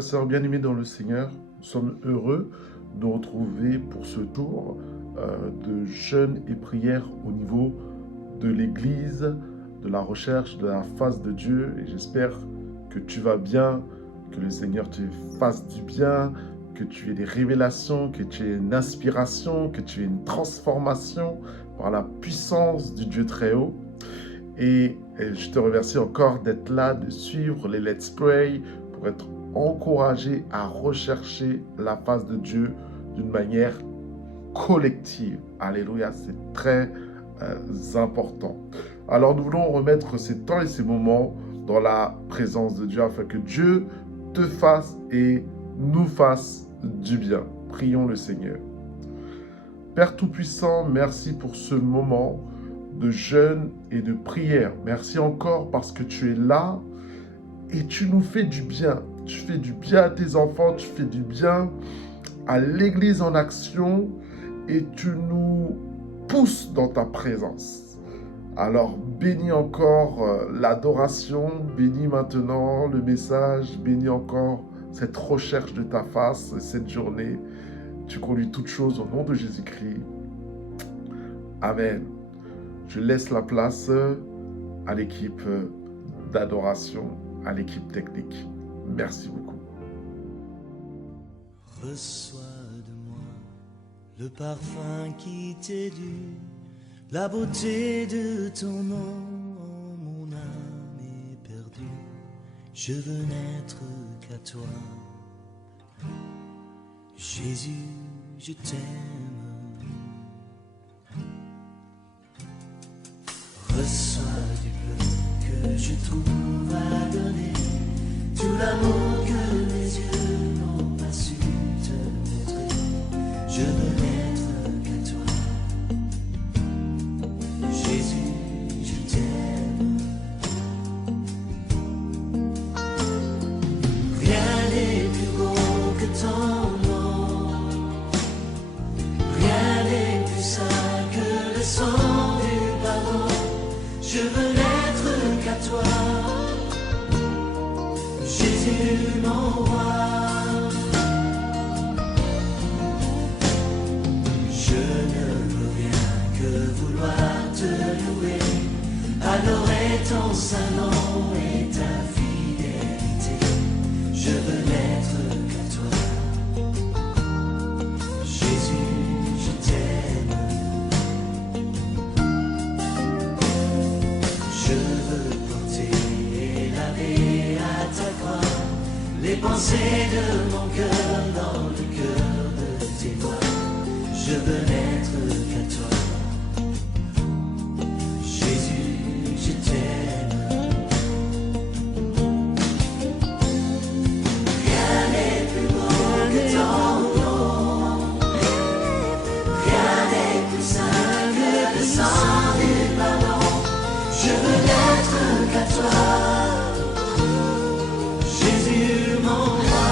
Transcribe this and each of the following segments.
et sœurs bien-aimés dans le Seigneur, nous sommes heureux de nous retrouver pour ce tour de jeûne et prière au niveau de l'Église, de la recherche de la face de Dieu. Et j'espère que tu vas bien, que le Seigneur te fasse du bien, que tu aies des révélations, que tu aies une inspiration, que tu aies une transformation par la puissance du Dieu très haut. Et je te remercie encore d'être là, de suivre les Let's Pray pour être encouragé à rechercher la face de Dieu d'une manière collective. Alléluia, c'est très important. Alors nous voulons remettre ces temps et ces moments dans la présence de Dieu afin que Dieu te fasse et nous fasse du bien. Prions le Seigneur. Père Tout-Puissant, merci pour ce moment de jeûne et de prière. Merci encore parce que tu es là et tu nous fais du bien. Tu fais du bien à tes enfants, tu fais du bien à l'Église en action et tu nous pousses dans ta présence. Alors bénis encore l'adoration, bénis maintenant le message, bénis encore cette recherche de ta face, cette journée. Tu conduis toutes choses au nom de Jésus-Christ. Amen. Je laisse la place à l'équipe d'adoration, à l'équipe technique. Merci beaucoup. Reçois de moi le parfum qui t'est dû, la beauté de ton nom, mon âme est perdue. Je veux n'être qu'à toi. Jésus, je t'aime. Reçois du peu que je trouve à donner, tout l'amour que mes yeux n'ont pas su te montrer. Je veux n'être qu'à toi. Jésus, je t'aime. Rien n'est plus beau que ton nom, rien n'est plus saint que le sang du pardon. Je veux n'être qu'à toi, Jésus mon roi. Je ne veux rien que vouloir te louer, adorer ton saint nom et ta fidélité. Je veux n'être qu'à toi, Jésus, je t'aime. Je veux porter et laver à ta croix les pensées de mon cœur dans le cœur de tes voix. Je veux n'être qu'à toi, Jésus, je t'aime. Rien n'est plus beau que ton nom, rien n'est plus saint que le sang du pardon. Je veux n'être qu'à toi, Jésus mon roi.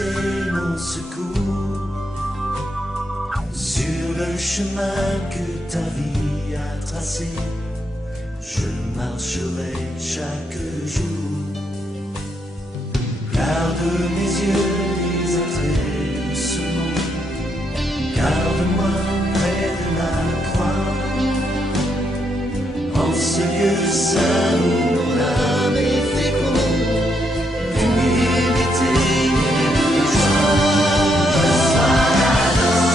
es mon secours sur le chemin que ta vie a tracé. Je marcherai chaque jour. Garde mes yeux les attraits de ce monde. Garde-moi près de la croix. En ce lieu saint où mon âme est féconde, d'humilité et de joie. Reçois l'adoration,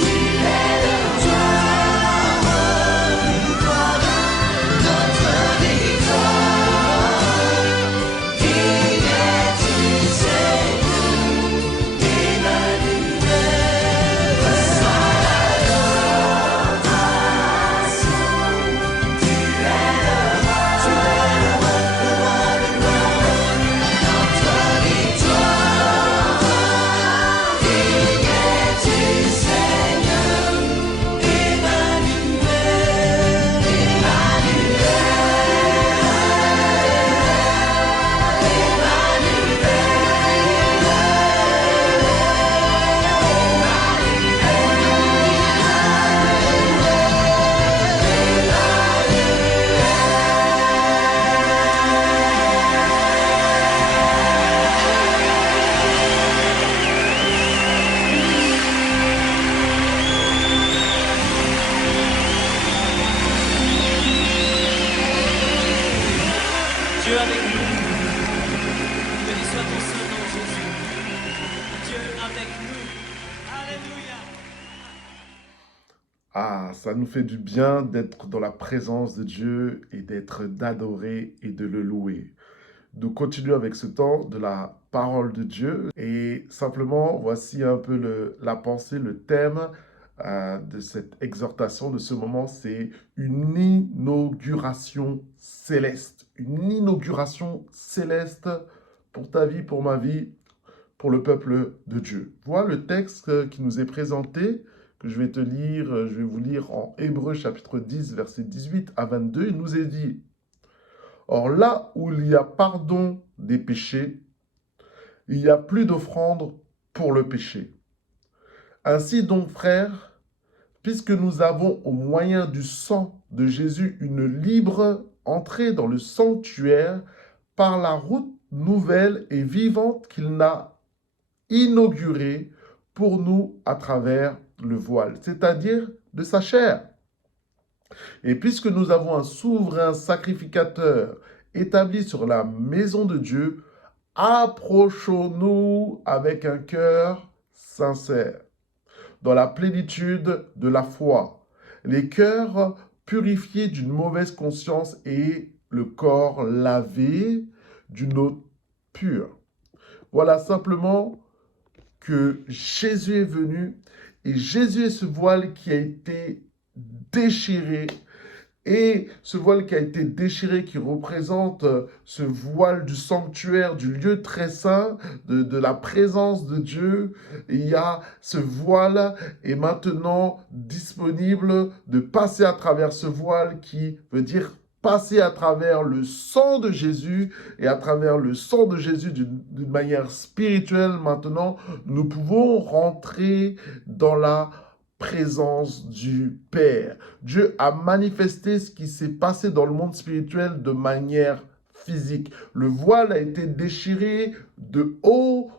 tu es le roi, notre victoire. Qui es-tu, Seigneur, Emmanuel? Reçois l'adoration, tu es le roi, le roi, notre victoire. Qui es-tu, Seigneur, Emmanuel, Dieu avec nous. Béni soit ton Saint-Nom, Jésus. Dieu avec nous. Alléluia. Ah, ça nous fait du bien d'être dans la présence de Dieu et d'adorer et de le louer. Nous continuons avec ce temps de la parole de Dieu et simplement, voici un peu la pensée, le thème de cette exhortation, de ce moment, c'est une inauguration céleste. Une inauguration céleste pour ta vie, pour ma vie, pour le peuple de Dieu. Voilà le texte qui nous est présenté, que je vais vous lire en Hébreux chapitre 10, versets 18 à 22. Il nous est dit: Or là où il y a pardon des péchés, il n'y a plus d'offrande pour le péché. Ainsi donc, frères, puisque nous avons au moyen du sang de Jésus une libre entrée dans le sanctuaire par la route nouvelle et vivante qu'il n'a inaugurée pour nous à travers le voile, c'est-à-dire de sa chair. Et puisque nous avons un souverain sacrificateur établi sur la maison de Dieu, approchons-nous avec un cœur sincère, dans la plénitude de la foi, les cœurs purifiés d'une mauvaise conscience et le corps lavé d'une eau pure. Voilà simplement que Jésus est venu et Jésus est ce voile qui a été déchiré. Et ce voile qui a été déchiré, qui représente ce voile du sanctuaire, du lieu très saint, de la présence de Dieu, il y a ce voile est maintenant disponible de passer à travers ce voile qui veut dire passer à travers le sang de Jésus, et à travers le sang de Jésus d'une manière spirituelle. Maintenant, nous pouvons rentrer dans la présence du Père. Dieu a manifesté ce qui s'est passé dans le monde spirituel de manière physique. Le voile a été déchiré de haut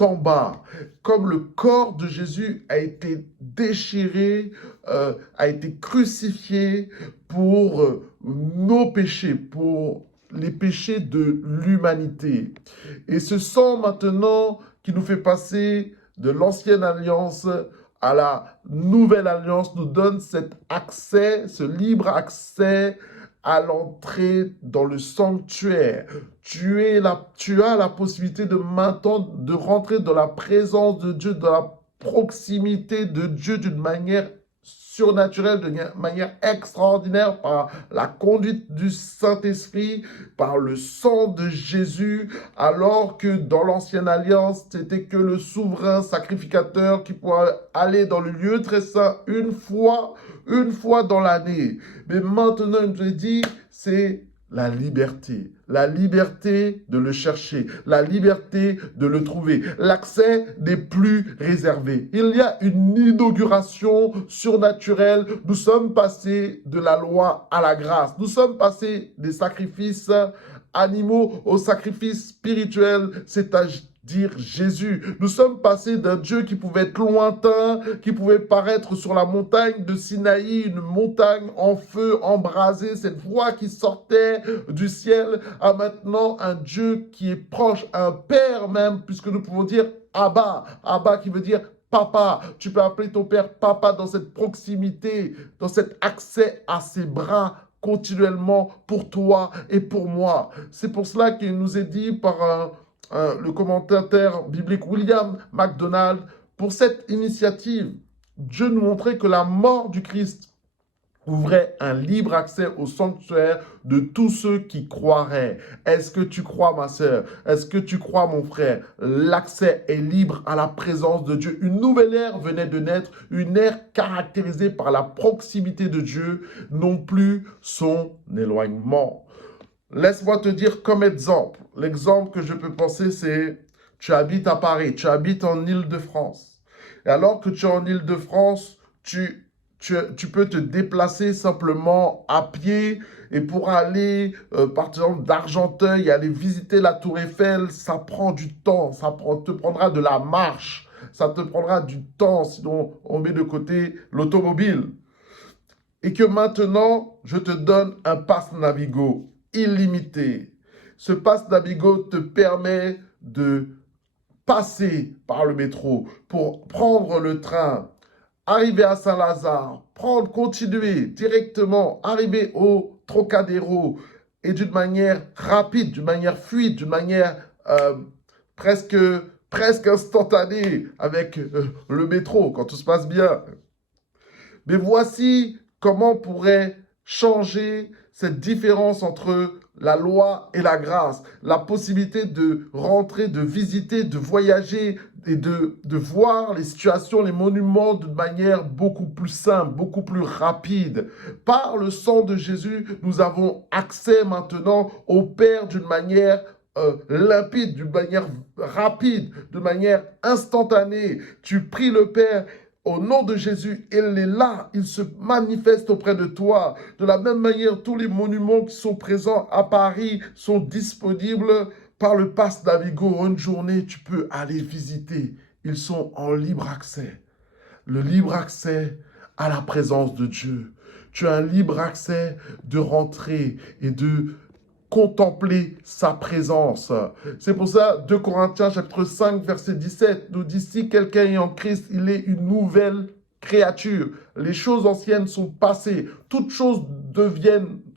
en bas, comme le corps de Jésus a été déchiré, a été crucifié pour nos péchés, pour les péchés de l'humanité. Et ce sang maintenant qui nous fait passer de l'ancienne alliance à la nouvelle alliance nous donne cet accès, ce libre accès à l'entrée dans le sanctuaire. Tu as la possibilité de maintenant de rentrer dans la présence de Dieu, dans la proximité de Dieu d'une manière surnaturelle, d'une manière extraordinaire, par la conduite du Saint-Esprit, par le sang de Jésus, alors que dans l'ancienne alliance, c'était que le souverain sacrificateur qui pouvait aller dans le lieu très saint une fois dans l'année. Mais maintenant, il nous dit, c'est la liberté de le chercher, la liberté de le trouver. L'accès n'est plus réservé. Il y a une inauguration surnaturelle. Nous sommes passés de la loi à la grâce. Nous sommes passés des sacrifices animaux aux sacrifices spirituels, c'est-à-dire Jésus. Nous sommes passés d'un Dieu qui pouvait être lointain, qui pouvait paraître sur la montagne de Sinaï, une montagne en feu, embrasée, cette voix qui sortait du ciel, à maintenant un Dieu qui est proche, un Père même, puisque nous pouvons dire Abba, Abba qui veut dire Papa. Tu peux appeler ton Père Papa dans cette proximité, dans cet accès à ses bras continuellement pour toi et pour moi. C'est pour cela qu'il nous est dit par le commentateur biblique William MacDonald, pour cette initiative, Dieu nous montrait que la mort du Christ ouvrait un libre accès au sanctuaire de tous ceux qui croiraient. Est-ce que tu crois, ma sœur? Est-ce que tu crois, mon frère? L'accès est libre à la présence de Dieu. Une nouvelle ère venait de naître, une ère caractérisée par la proximité de Dieu, non plus son éloignement. Laisse-moi te dire comme exemple. L'exemple que je peux penser, c'est tu habites à Paris, tu habites en Île-de-France. Et alors que tu es en Île-de-France, tu peux te déplacer simplement à pied et pour aller, par exemple, d'Argenteuil, aller visiter la Tour Eiffel, ça prend du temps, te prendra de la marche, ça te prendra du temps, sinon on met de côté l'automobile. Et que maintenant, je te donne un pass Navigo illimité. Ce pass Navigo te permet de passer par le métro pour prendre le train, arriver à Saint-Lazare, continuer directement, arriver au Trocadéro et d'une manière rapide, d'une manière fluide, d'une manière presque instantanée avec le métro quand tout se passe bien. Mais voici comment on pourrait changer cette différence entre la loi et la grâce, la possibilité de rentrer, de visiter, de voyager et de voir les situations, les monuments d'une manière beaucoup plus simple, beaucoup plus rapide. Par le sang de Jésus, nous avons accès maintenant au Père d'une manière limpide, d'une manière rapide, d'une manière instantanée. Tu pries le Père. Au nom de Jésus, il est là, il se manifeste auprès de toi. De la même manière, tous les monuments qui sont présents à Paris sont disponibles par le pass Navigo. En une journée, tu peux aller visiter. Ils sont en libre accès. Le libre accès à la présence de Dieu. Tu as un libre accès de rentrer et de contempler sa présence. C'est pour ça, 2 Corinthiens chapitre 5, verset 17, nous dit, si quelqu'un est en Christ, il est une nouvelle créature. Les choses anciennes sont passées. Toutes choses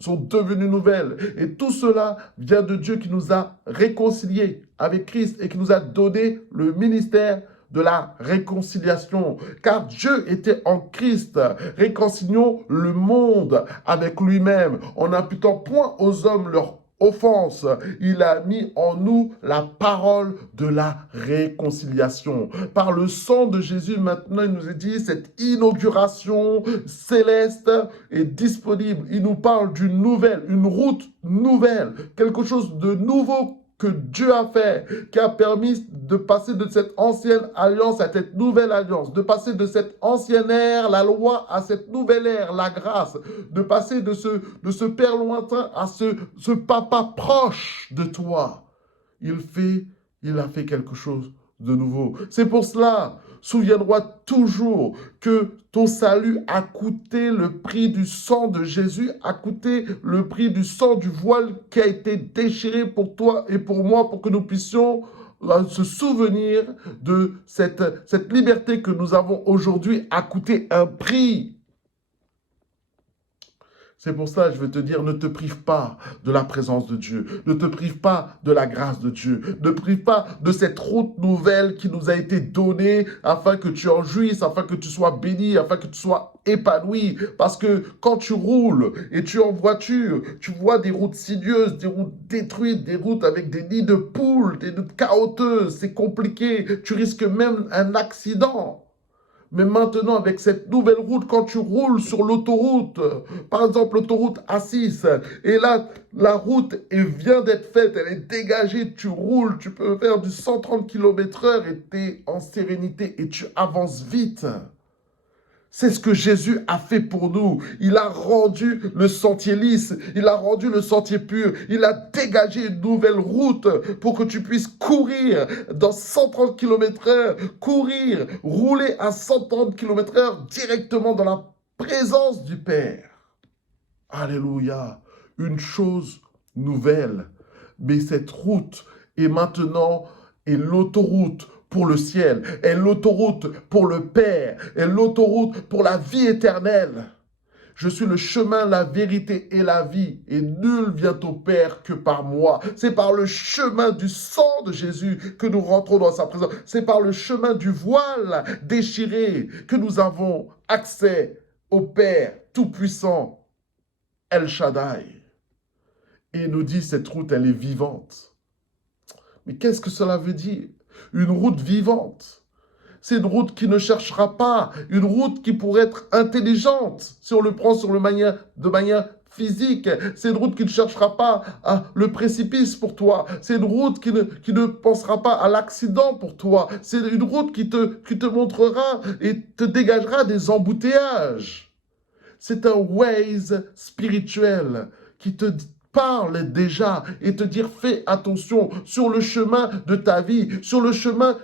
sont devenues nouvelles. Et tout cela vient de Dieu qui nous a réconciliés avec Christ et qui nous a donné le ministère de la réconciliation. Car Dieu était en Christ. Réconcilions le monde avec lui-même en n'imputant point aux hommes leur offense. Il a mis en nous la parole de la réconciliation. Par le sang de Jésus, maintenant, il nous est dit, cette inauguration céleste est disponible. Il nous parle d'une nouvelle, une route nouvelle, quelque chose de nouveau que Dieu a fait, qui a permis de passer de cette ancienne alliance à cette nouvelle alliance, de passer de cette ancienne ère, la loi, à cette nouvelle ère, la grâce, de passer de ce Père lointain à ce Papa proche de toi. Il a fait quelque chose de nouveau. C'est pour cela, souviens-toi toujours que ton salut a coûté le prix du sang de Jésus, a coûté le prix du sang du voile qui a été déchiré pour toi et pour moi, pour que nous puissions se souvenir de cette liberté que nous avons aujourd'hui, a coûté un prix. C'est pour ça que je veux te dire, ne te prive pas de la présence de Dieu. Ne te prive pas de la grâce de Dieu. Ne prive pas de cette route nouvelle qui nous a été donnée afin que tu en jouisses, afin que tu sois béni, afin que tu sois épanoui. Parce que quand tu roules et tu es en voiture, tu vois des routes sinueuses, des routes détruites, des routes avec des nids de poules, des routes chaotiques, c'est compliqué. Tu risques même un accident. Mais maintenant, avec cette nouvelle route, quand tu roules sur l'autoroute, par exemple l'autoroute A6, et là, la route vient d'être faite, elle est dégagée, tu roules, tu peux faire du 130 km/h et tu es en sérénité et tu avances vite. C'est ce que Jésus a fait pour nous. Il a rendu le sentier lisse, il a rendu le sentier pur, il a dégagé une nouvelle route pour que tu puisses courir dans 130 km/h, courir, rouler à 130 km/h directement dans la présence du Père. Alléluia. Une chose nouvelle. Mais cette route est maintenant l'autoroute pour le ciel, est l'autoroute pour le Père, est l'autoroute pour la vie éternelle. Je suis le chemin, la vérité et la vie, et nul vient au Père que par moi. C'est par le chemin du sang de Jésus que nous rentrons dans sa présence. C'est par le chemin du voile déchiré que nous avons accès au Père Tout-Puissant, El Shaddai. Et il nous dit, cette route, elle est vivante. Mais qu'est-ce que cela veut dire? Une route vivante. C'est une route qui ne cherchera pas, une route qui pourrait être intelligente, si on le prend de manière physique. C'est une route qui ne cherchera pas le précipice pour toi. C'est une route qui ne pensera pas à l'accident pour toi. C'est une route qui te montrera et te dégagera des embouteillages. C'est un Waze spirituel qui te parle déjà et te dire fais attention sur le chemin de ta vie, sur le chemin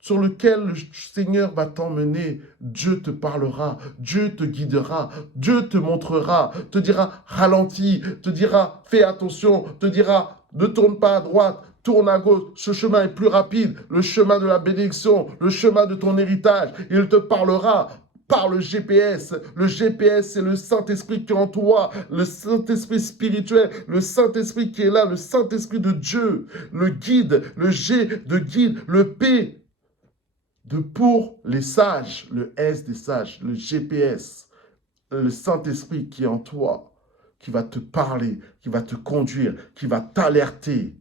sur lequel le Seigneur va t'emmener. Dieu te parlera, Dieu te guidera, Dieu te montrera, te dira ralentis, te dira fais attention, te dira ne tourne pas à droite, tourne à gauche, ce chemin est plus rapide, le chemin de la bénédiction, le chemin de ton héritage. Il te parlera par le GPS. Le GPS, c'est le Saint-Esprit qui est en toi, le Saint-Esprit spirituel, le Saint-Esprit qui est là, le Saint-Esprit de Dieu, le guide, le G de guide, le P de pour les sages, le S des sages, le GPS, le Saint-Esprit qui est en toi, qui va te parler, qui va te conduire, qui va t'alerter.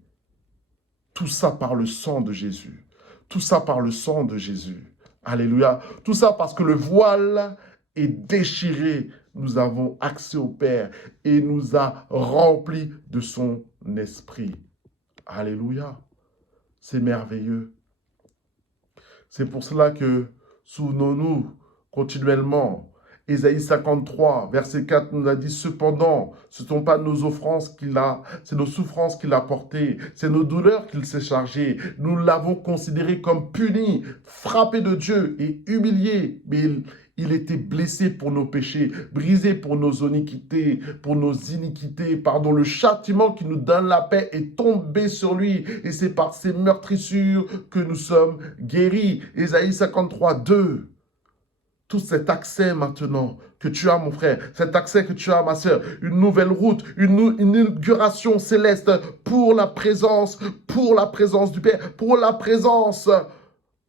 Tout ça par le sang de Jésus. Tout ça par le sang de Jésus. Alléluia. Tout ça parce que le voile est déchiré. Nous avons accès au Père et nous a remplis de son esprit. Alléluia. C'est merveilleux. C'est pour cela que, souvenons-nous continuellement, Ésaïe 53, verset 4 nous a dit « Cependant, ce ne sont pas nos offranses qu'il a, c'est nos souffrances qu'il a portées, c'est nos douleurs qu'il s'est chargé. Nous l'avons considéré comme puni, frappé de Dieu et humilié, mais il était blessé pour nos péchés, brisé pour nos iniquités, Pardon, le châtiment qui nous donne la paix est tombé sur lui, et c'est par ses meurtrissures que nous sommes guéris. » Ésaïe 53, 2. Tout cet accès maintenant que tu as, mon frère, cet accès que tu as, ma sœur, une nouvelle route, une inauguration céleste pour la présence du Père, pour la présence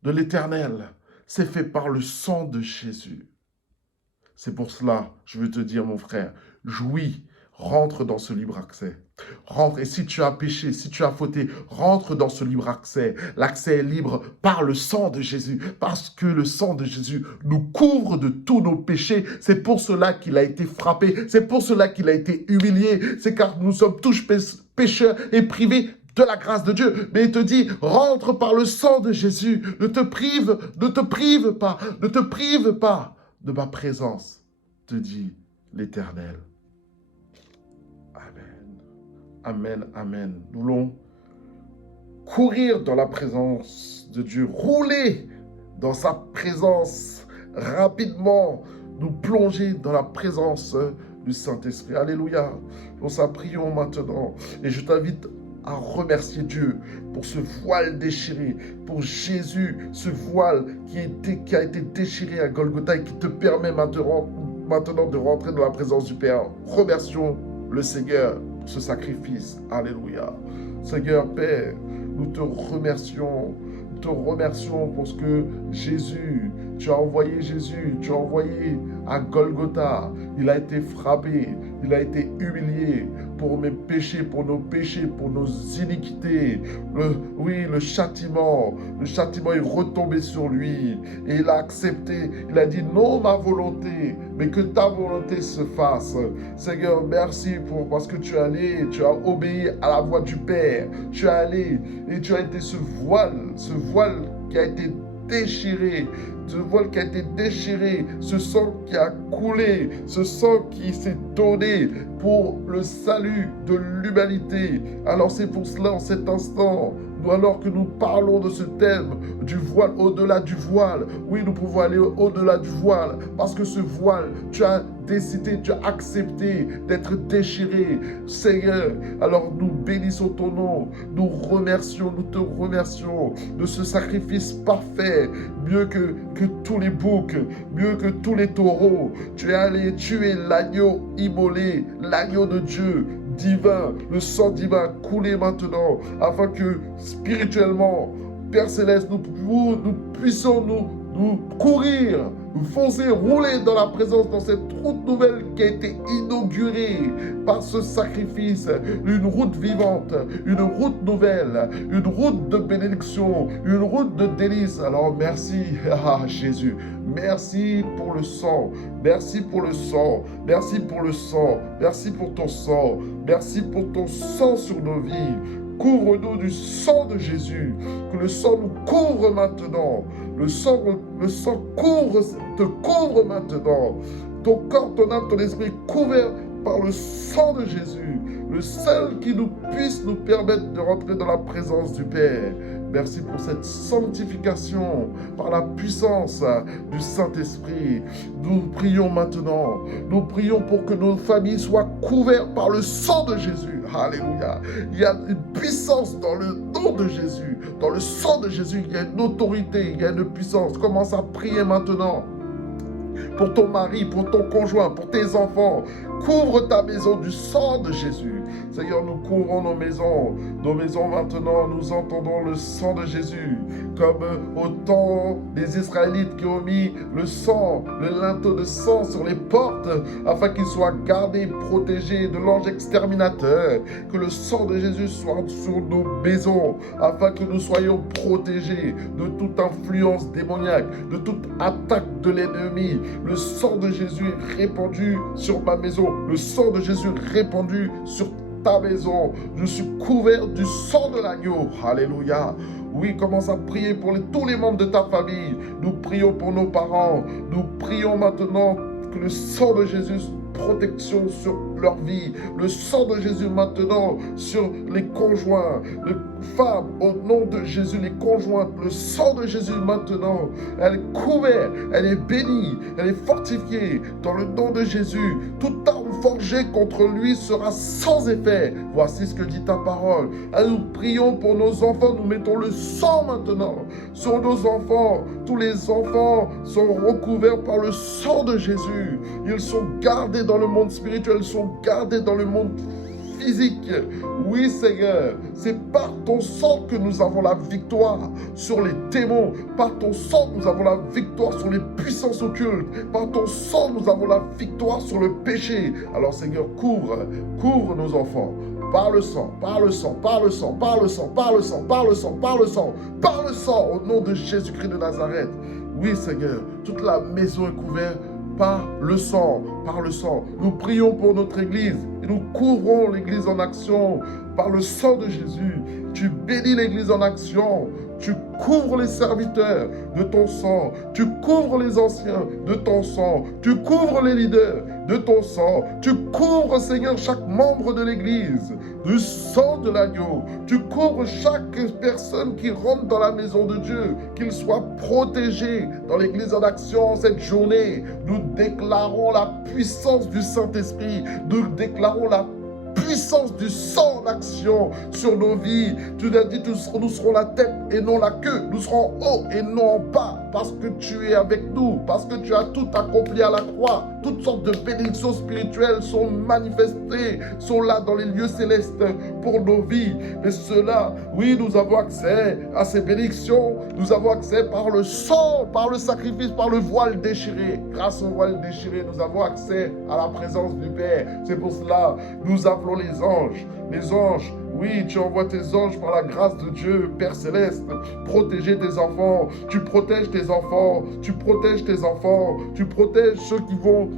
de l'Éternel. C'est fait par le sang de Jésus. C'est pour cela, je veux te dire, mon frère, jouis, rentre dans ce libre accès. Rentre, et si tu as péché, si tu as fauté, rentre dans ce libre accès. L'accès est libre par le sang de Jésus, parce que le sang de Jésus nous couvre de tous nos péchés. C'est pour cela qu'il a été frappé, c'est pour cela qu'il a été humilié. C'est car nous sommes tous pécheurs et privés de la grâce de Dieu. Mais il te dit, rentre par le sang de Jésus. Ne te prive pas de ma présence, te dit l'Éternel. Amen, amen. Nous voulons courir dans la présence de Dieu, rouler dans sa présence rapidement, nous plonger dans la présence du Saint-Esprit. Alléluia. Pour ça, prions maintenant. Et je t'invite à remercier Dieu pour ce voile déchiré, pour Jésus, ce voile qui a été déchiré à Golgotha et qui te permet maintenant de rentrer dans la présence du Père. Remercions le Seigneur pour ce sacrifice. Alléluia. Seigneur Père, nous te remercions pour ce que Jésus Tu as envoyé Jésus, tu as envoyé à Golgotha. Il a été frappé, il a été humilié pour mes péchés, pour nos péchés, pour nos iniquités. Le châtiment est retombé sur lui. Et il a accepté, il a dit non ma volonté, mais que ta volonté se fasse. Seigneur, merci parce que tu es allé, tu as obéi à la voix du Père. Tu es allé et tu as été ce voile qui a été déchiré, ce voile qui a été déchiré, ce sang qui a coulé, ce sang qui s'est donné pour le salut de l'humanité. Alors c'est pour cela, en cet instant, alors que nous parlons de ce thème du voile, au-delà du voile, oui, nous pouvons aller au-delà du voile, parce que ce voile, tu as décidé, tu as accepté d'être déchiré, Seigneur. Alors nous bénissons ton nom, nous te remercions de ce sacrifice parfait, mieux que tous les boucs, mieux que tous les taureaux. Tu es allé tuer l'agneau immolé, l'agneau de Dieu, divin, le sang divin coulé maintenant, afin que spirituellement, Père Céleste, nous puissions nous courir, foncer, rouler dans la présence, dans cette route nouvelle qui a été inaugurée par ce sacrifice, une route vivante, une route nouvelle, une route de bénédiction, une route de délice. Alors merci Jésus, merci pour le sang, merci pour le sang, merci pour le sang, merci pour ton sang, merci pour ton sang sur nos vies. Couvre-nous du sang de Jésus, que le sang nous couvre maintenant. Le sang te couvre maintenant. Ton corps, ton âme, ton esprit couvert par le sang de Jésus, le seul qui nous puisse nous permettre de rentrer dans la présence du Père. Merci pour cette sanctification par la puissance du Saint-Esprit. Nous prions maintenant. Nous prions pour que nos familles soient couvertes par le sang de Jésus. Alléluia. Il y a une puissance dans le nom de Jésus. Dans le sang de Jésus, il y a une autorité, il y a une puissance. Commence à prier maintenant. Pour ton mari, pour ton conjoint, pour tes enfants. Couvre ta maison du sang de Jésus. Seigneur, nous couvrons nos maisons. Nos maisons maintenant, nous entendons le sang de Jésus. Comme au temps des Israélites qui ont mis le sang, le linteau de sang sur les portes, afin qu'ils soient gardés, protégés de l'ange exterminateur. Que le sang de Jésus soit sur nos maisons, afin que nous soyons protégés de toute influence démoniaque, de toute attaque de l'ennemi. Le sang de Jésus est répandu sur ma maison. Le sang de Jésus est répandu sur ta maison. Je suis couvert du sang de l'agneau. Alléluia. Oui, commence à prier pour tous les membres de ta famille. Nous prions pour nos parents. Nous prions maintenant que le sang de Jésus protection sur leur vie. Le sang de Jésus maintenant sur les conjoints, les femmes, au nom de Jésus, les conjointes. Le sang de Jésus maintenant, elle est couverte, elle est bénie, elle est fortifiée dans le nom de Jésus. Toute arme forgée contre lui sera sans effet. Voici ce que dit ta parole. Et nous prions pour nos enfants, nous mettons le sang maintenant sur nos enfants. Tous les enfants sont recouverts par le sang de Jésus. Ils sont gardés dans le monde spirituel, ils sont gardés dans le monde physique. Oui, Seigneur, c'est par ton sang que nous avons la victoire sur les démons. Par ton sang, nous avons la victoire sur les puissances occultes. Par ton sang, nous avons la victoire sur le péché. Alors, Seigneur, couvre nos enfants. Par le sang, par le sang, par le sang, par le sang, par le sang, par le sang, par le sang, par le sang, au nom de Jésus-Christ de Nazareth. Oui, Seigneur, toute la maison est couverte par le sang, par le sang. Nous prions pour notre Église et nous couvrons l'Église en action par le sang de Jésus. Tu bénis l'Église en action. Tu couvres les serviteurs de ton sang. Tu couvres les anciens de ton sang. Tu couvres les leaders de ton sang. Tu couvres, Seigneur, chaque membre de l'Église du sang de l'agneau. Tu couvres chaque personne qui rentre dans la maison de Dieu, qu'il soit protégé dans l'Église en action cette journée. Nous déclarons la puissance du Saint-Esprit. Nous déclarons la puissance du sang en action sur nos vies. Tu l'as dit, nous serons la tête et non la queue. Nous serons haut et non en bas. Parce que tu es avec nous. Parce que tu as tout accompli à la croix. toutes sortes de bénédictions spirituelles sont manifestées, sont là dans les lieux célestes pour nos vies. Mais cela, oui, nous avons accès à ces bénédictions, nous avons accès par le sang, par le sacrifice, par le voile déchiré. Grâce au voile déchiré, nous avons accès à la présence du Père. C'est pour cela, nous appelons les anges. Les anges, oui, tu envoies tes anges par la grâce de Dieu, Père Céleste, protéger tes enfants. Tu protèges tes enfants, tu protèges tes enfants, tu protèges ceux qui vont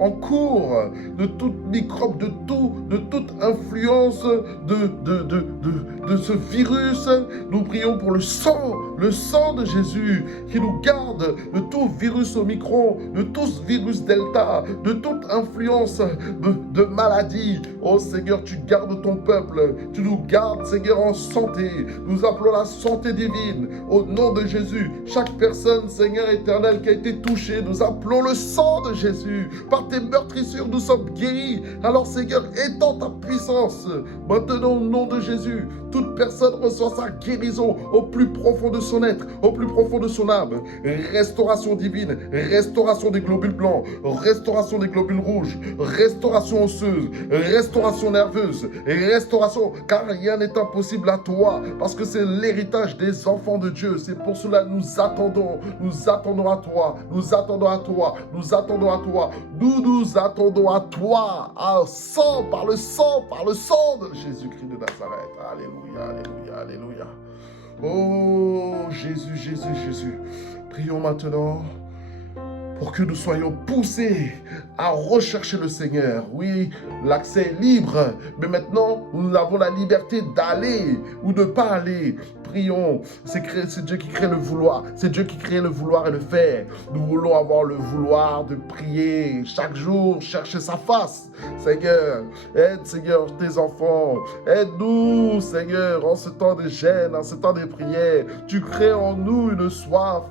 en cours de toute microbe, de toute influence de ce virus. Nous prions pour le sang de Jésus qui nous garde de tout virus Omicron, de tout virus Delta, de toute influence de maladie. Oh Seigneur, tu gardes ton peuple, tu nous gardes Seigneur en santé. Nous appelons la santé divine au nom de Jésus. Chaque personne Seigneur éternel qui a été touchée, nous appelons le sang de Jésus. Par tes meurtrissures, nous sommes guéris. Alors Seigneur, étends ta puissance. Maintenant, au nom de Jésus, toute personne reçoit sa guérison au plus profond de son être, au plus profond de son âme. Restauration divine, restauration des globules blancs, restauration des globules rouges, restauration osseuse, restauration nerveuse, restauration, car rien n'est impossible à toi, parce que c'est l'héritage des enfants de Dieu. C'est pour cela que nous attendons à toi, nous attendons à toi, nous attendons à toi. Nous nous attendons à toi, par le sang de Jésus-Christ de Nazareth. Alléluia, alléluia, alléluia. Oh Jésus, Jésus, Jésus. Prions maintenant pour que nous soyons poussés à rechercher le Seigneur. Oui, l'accès est libre, mais maintenant, nous avons la liberté d'aller ou de ne pas aller. Prions, c'est Dieu qui crée le vouloir, c'est Dieu qui crée le vouloir et le faire. Nous voulons avoir le vouloir de prier chaque jour, chercher sa face. Seigneur, aide Seigneur tes enfants, aide-nous Seigneur en ce temps de gêne, en ce temps de prière. Tu crées en nous une soif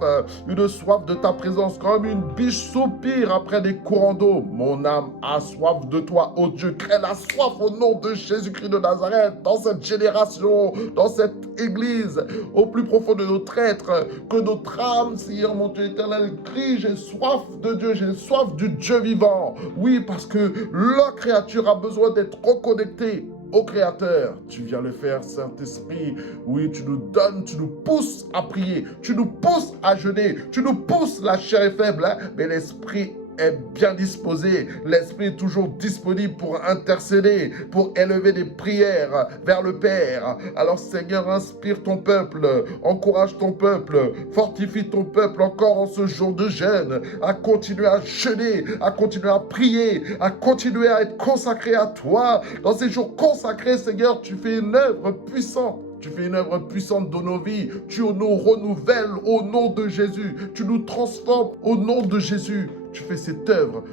de ta présence, comme une biche soupire après des courants d'eau. Mon âme a soif de toi, ô Dieu, crée la soif au nom de Jésus-Christ de Nazareth, dans cette génération, dans cette église, au plus profond de notre être, que notre âme, Seigneur mon Dieu éternel, crie, j'ai soif de Dieu, j'ai soif du Dieu vivant. Oui, parce que la créature a besoin d'être reconnectée au Créateur. Tu viens le faire, Saint-Esprit. Oui, tu nous donnes, tu nous pousses à prier, tu nous pousses à jeûner, tu nous pousses, la chair est faible, hein, mais l'esprit est bien disposé, l'Esprit est toujours disponible pour intercéder, pour élever des prières vers le Père. Alors Seigneur, inspire ton peuple, encourage ton peuple, fortifie ton peuple encore en ce jour de jeûne, à continuer à jeûner, à continuer à prier, à continuer à être consacré à toi. Dans ces jours consacrés, Seigneur, tu fais une œuvre puissante. Tu fais une œuvre puissante dans nos vies. Tu nous renouvelles au nom de Jésus. Tu nous transformes au nom de Jésus. Tu fais cette œuvre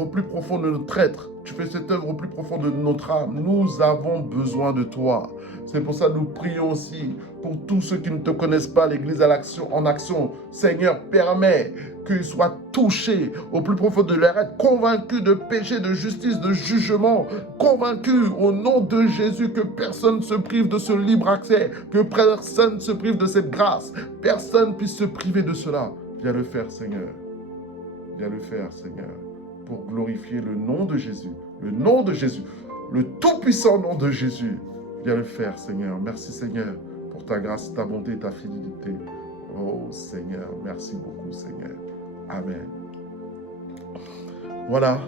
au plus profond de notre être. Tu fais cette œuvre au plus profond de notre âme. Nous avons besoin de toi. C'est pour ça que nous prions aussi pour tous ceux qui ne te connaissent pas, l'Église en action. Seigneur, permets qu'ils soient touchés au plus profond de leur être, convaincus de péché, de justice, de jugement, convaincus au nom de Jésus que personne ne se prive de ce libre accès, que personne ne se prive de cette grâce, personne ne puisse se priver de cela. Viens le faire, Seigneur. Viens le faire, Seigneur, pour glorifier le nom de Jésus, le tout-puissant nom de Jésus. Viens le faire, Seigneur. Merci, Seigneur, pour ta grâce, ta bonté, ta fidélité. Oh, Seigneur, merci beaucoup, Seigneur. Amen. Voilà,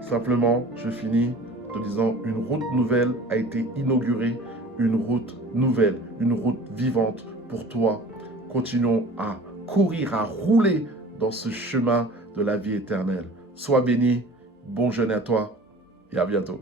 simplement, je finis en te disant, une route nouvelle a été inaugurée, une route nouvelle, une route vivante pour toi. Continuons à courir, à rouler dans ce chemin de la vie éternelle. Sois béni, bon jeûne à toi et à bientôt.